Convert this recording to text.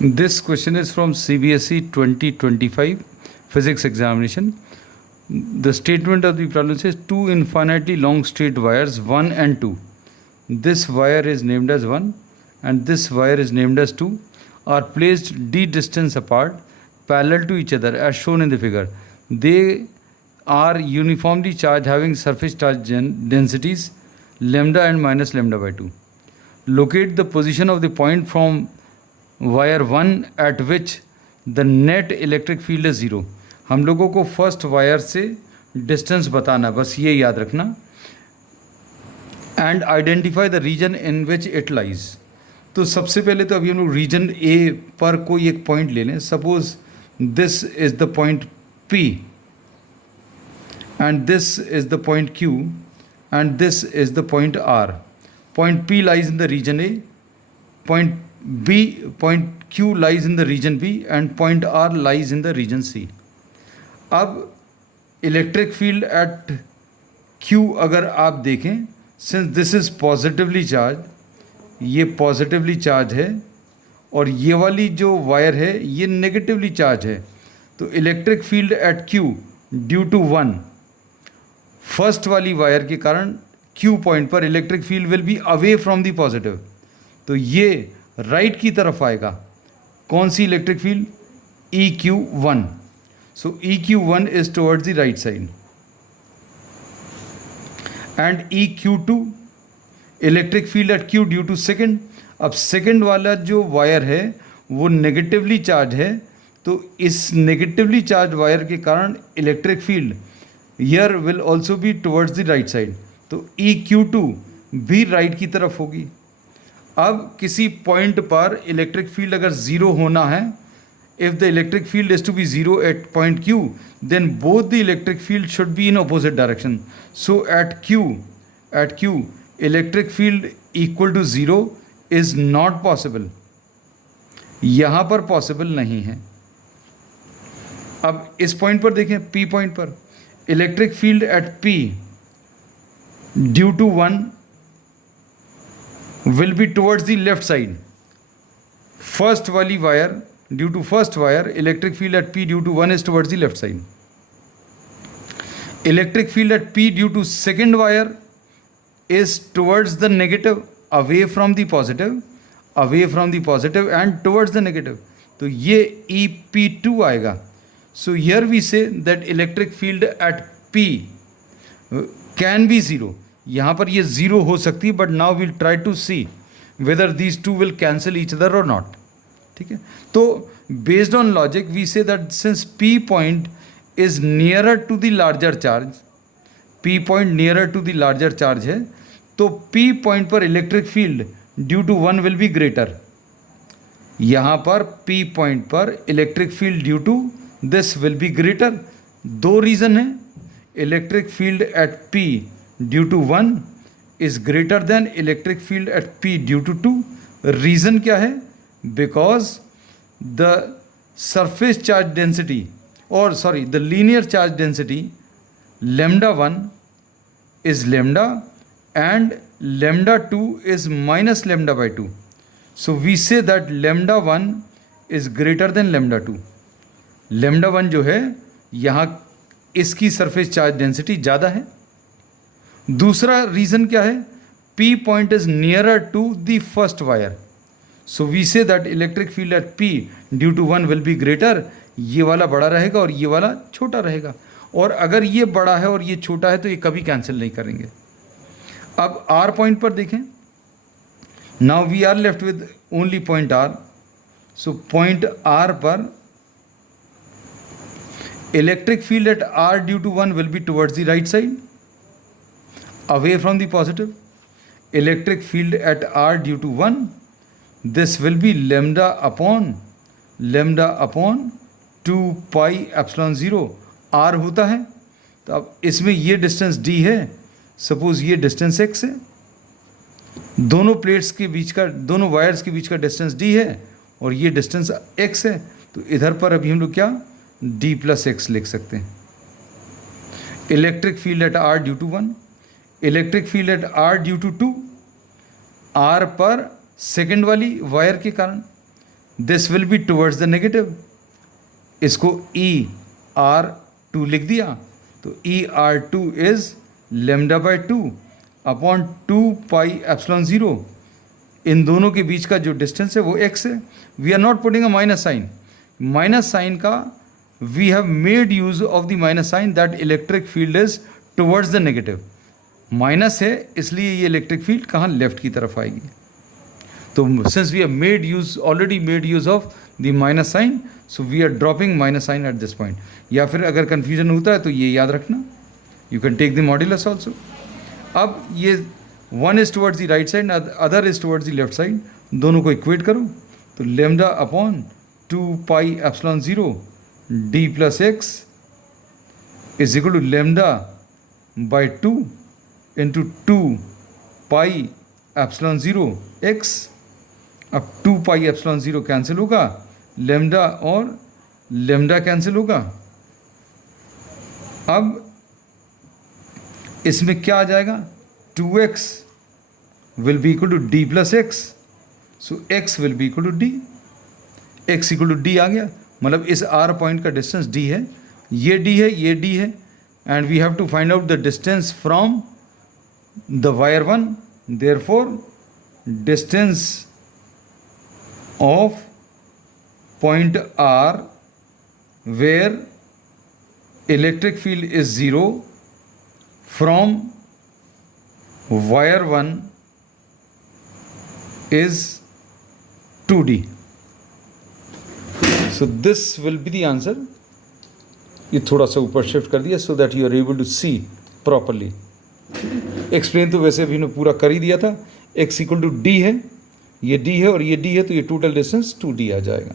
This question is from CBSE 2025 physics examination. The statement of the problem says two infinitely long straight wires 1 and 2. This wire is named as 1 and this wire is named as 2 are placed d distance apart parallel to each other as shown in the figure. They are uniformly charged having surface charge densities lambda and minus lambda by 2. Locate the position of the point from wire 1 eight which the net electric field is 0. हम लोगों को first wire से distance बताना, बस ये याद रखना. And identify the region in which it lies. तो सबसे पहले तो अभी हम लोग रीजन ए पर कोई एक पॉइंट ले लें. Suppose this is the point P and this is the point Q and this is the point R. Point P lies in the region A, point Q lies in the region B and point R lies in the region C. अब electric field at Q अगर आप देखें, since this is positively charge, ये positively charge है और ये वाली जो वायर है ये नेगेटिवली चार्ज है, तो electric field at Q due to 1 first वाली वायर के कारण Q पॉइंट पर electric field will be away from the positive. तो ये राइट की तरफ आएगा. कौन सी electric field? EQ1. So EQ1 is towards the right side and EQ2 electric field at Q due to second. अब सेकेंड वाला जो वायर है वो नेगेटिवली चार्ज है, तो इस नेगेटिवली चार्ज वायर के कारण electric field here will also be towards the right side. तो EQ2 भी राइट की तरफ होगी. अब किसी पॉइंट पर इलेक्ट्रिक फील्ड अगर ज़ीरो होना है, if the electric field is to be zero at point Q, then both the electric field should be in opposite direction. So at Q electric field equal to zero is not possible. यहाँ पर possible नहीं है. अब इस point पर देखें, P point पर electric field at P due to 1 will be towards the left side. First वाली wire, due to first wire, electric field at P due to 1 is towards the left side. Electric field at P due to second wire is towards the negative, away from the positive and towards the negative. तो ये EP2 आएगा. So here we say that electric field at P can be 0. यहाँ पर ये zero हो सकती है, but now will try to see whether these two will cancel each other और नॉट. ठीक है, तो based on logic we say that since P point is nearer to the larger charge, P point nearer to the larger charge है, तो P point पर electric field due to 1 will be greater. यहाँ पर P point पर electric field due to this will be greater. दो reason है. Electric field at P due to 1 is greater than electric field at P due to 2. Reason क्या है? Because the surface charge density the linear charge density lambda 1 is lambda and lambda 2 is minus lambda by 2. So we say that lambda 1 is greater than lambda 2. lambda 1 जो है यहाँ इसकी surface charge density ज़्यादा है. दूसरा reason क्या है? P point is nearer to the first wire, so we say that electric field at P due to 1 will be greater. ये वाला बड़ा रहेगा और ये वाला छोटा रहेगा, और अगर ये बड़ा है और ये छोटा है तो ये कभी कैंसिल नहीं करेंगे. अब R पॉइंट पर देखें. Now we are left with only point R. So point R पर electric field at R due to 1 will be towards the right side, away from the positive. Electric field at R due to 1, this will be lambda upon 2 pi epsilon 0. R होता है, तो अब इसमें ये distance D है, suppose ये distance x है, दोनों प्लेट्स के बीच का, दोनों वायर्स के बीच का डिस्टेंस D है और ये डिस्टेंस x है, तो इधर पर अभी हम लोग क्या D प्लस x लिख सकते हैं. Electric field at R due to 1, electric field at R due to 2, R पर सेकेंड वाली वायर के कारण this will be towards the negative. इसको ER2 लिख दिया, तो ER2 is lambda by 2 upon 2 pi epsilon 0। इन दोनों के बीच का जो डिस्टेंस है वो x है। We are not putting a minus sign. Minus sign का we have made use of the minus sign that electric field is towards the negative. Minus है इसलिए ये इलेक्ट्रिक फील्ड कहाँ, लेफ्ट की तरफ आएगी। तो since we have made use, already made use of the minus sign, so we are dropping minus sign at this point. या फिर अगर कन्फ्यूजन होता है तो ये याद रखना, you can take the modulus also. अब ये one is towards the right side, other is towards the left side, दोनों को इक्वेट करो तो lambda upon 2 pi epsilon 0 d plus x is equal to lambda by 2 into 2 pi epsilon 0 x। अब 2 pi epsilon 0 cancel होगा, lambda और lambda cancel होगा। अब इसमें क्या आ जाएगा, 2x will be equal to d plus x, so x will be equal to d। x equal to d आ गया, मतलब इस r पॉइंट का डिस्टेंस d है, ये d है, ये d है, and we have to find out the distance from the wire 1। Therefore distance of point r where electric field is 0 from wire 1 is 2d. So this will be the answer. ये थोड़ा सा ऊपर shift कर दिया so that you are able to see properly. Explain तो वैसे अभी ने पूरा कर ही दिया था। x इक्वल टू d है, ये d है और ये d है, तो ये टोटल डिस्टेंस 2d आ जाएगा।